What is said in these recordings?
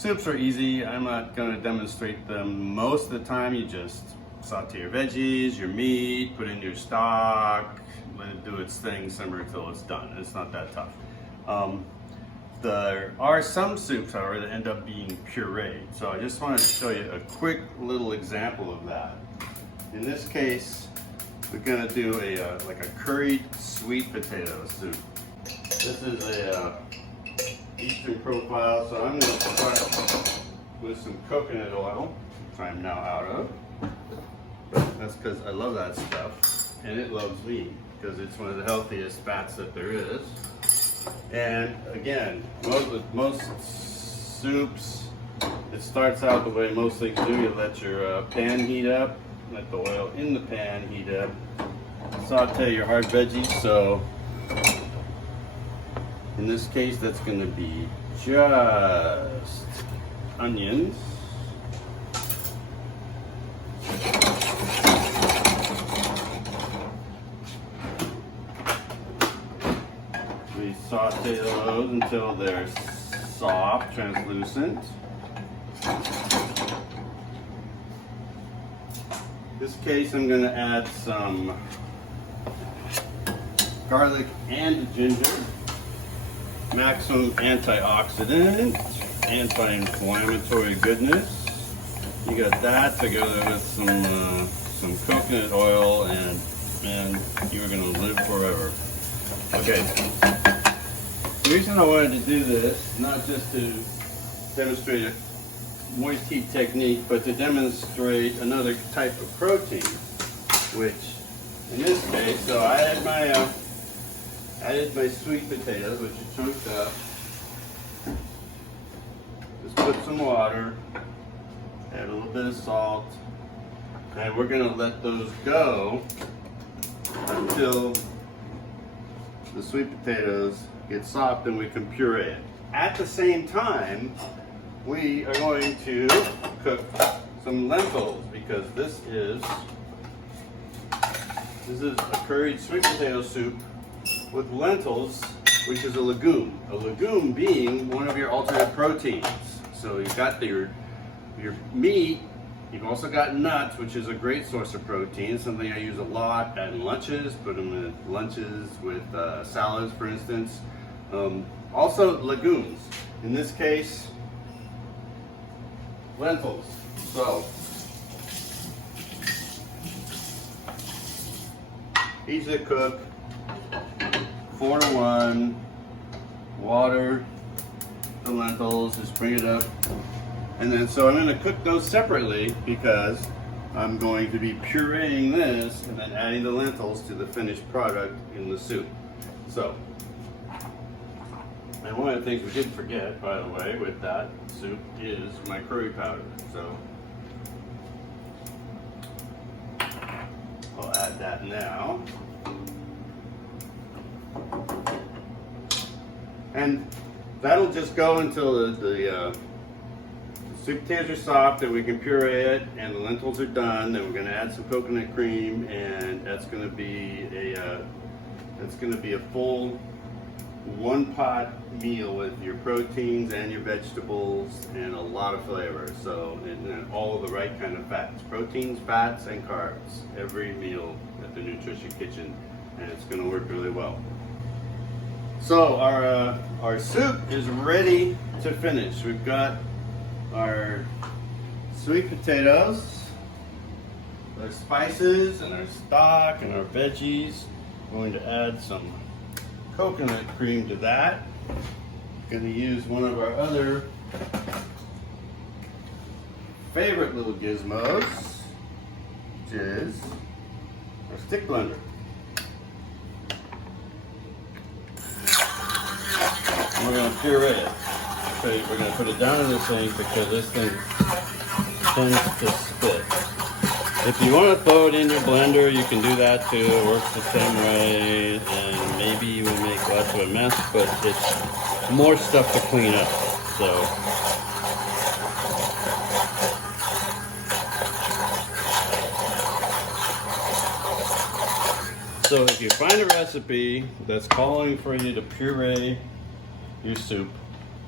Soups are easy. I'm not going to demonstrate them most of the time. You just saute your veggies, your meat, put in your stock, let it do its thing, simmer until it's done. It's not that tough. There are some soups, however, that end up being pureed. So I just wanted to show you a quick little example of that. In this case, we're going to do like a curried sweet potato soup. This is a Eastern profile, so I'm going to start with some coconut oil, which I'm now out of. That's because I love that stuff, and it loves me, because it's one of the healthiest fats that there is. And again, most soups, it starts out the way most things do. You let your pan heat up, let the oil in the pan heat up, saute your hard veggies. So in this case, that's going to be just onions, we saute those until they're soft, translucent. In this case, I'm going to add some garlic and ginger. Maximum antioxidant, anti-inflammatory goodness. You got that together with some coconut oil, and you're gonna live forever. Okay. The reason I wanted to do this, not just to demonstrate a moist heat technique, but to demonstrate another type of protein, which in this case, so I added my sweet potatoes, which are chunked up. Just put some water, add a little bit of salt, and we're going to let those go until the sweet potatoes get soft and we can puree it. At the same time, we are going to cook some lentils, because this is a curried sweet potato soup with lentils, which is a legume. A legume being one of your alternate proteins. So you've got your meat, you've also got nuts, which is a great source of protein, something I use a lot at lunches, put them in lunches with salads, for instance. Also legumes. In this case, lentils. So, easy to cook. 4-to-1, water the lentils, just bring it up. And then, so I'm going to cook those separately, because I'm going to be pureeing this and then adding the lentils to the finished product in the soup. So, and one of the things we didn't forget, by the way, with that soup is my curry powder. So, I'll add that now. And that'll just go until the sweet potatoes are soft and we can puree it, and the lentils are done. Then we're going to add some coconut cream, and that's going to be a full one-pot meal with your proteins and your vegetables and a lot of flavor. So, and all of the right kind of fats, proteins, fats, and carbs. Every meal at the Nutrition Kitchen, and it's going to work really well. So our soup is ready to finish. We've got our sweet potatoes, our spices, and our stock, and our veggies. I'm going to add some coconut cream to that. Going to use one of our other favorite little gizmos, which is our stick blender. We're going to puree it. So we're going to put it down in the sink, because this thing tends to spit. If you want to throw it in your blender, you can do that too. It works the same way, and maybe you will make less of a mess, but it's more stuff to clean up. So if you find a recipe that's calling for you to puree your soup,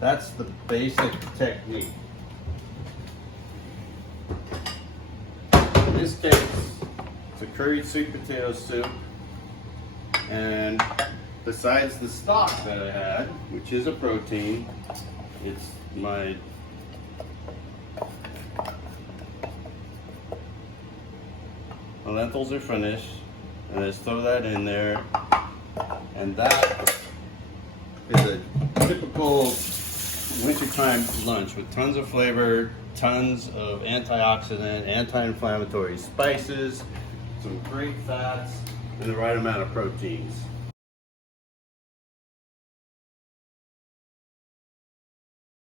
that's the basic technique. States. It's a curry sweet potato soup. And besides the stock that I had, which is a protein, it's my lentils are finished. And I just throw that in there. And that is a typical wintertime lunch with tons of flavor, tons of antioxidant, anti-inflammatory spices, some great fats, and the right amount of proteins.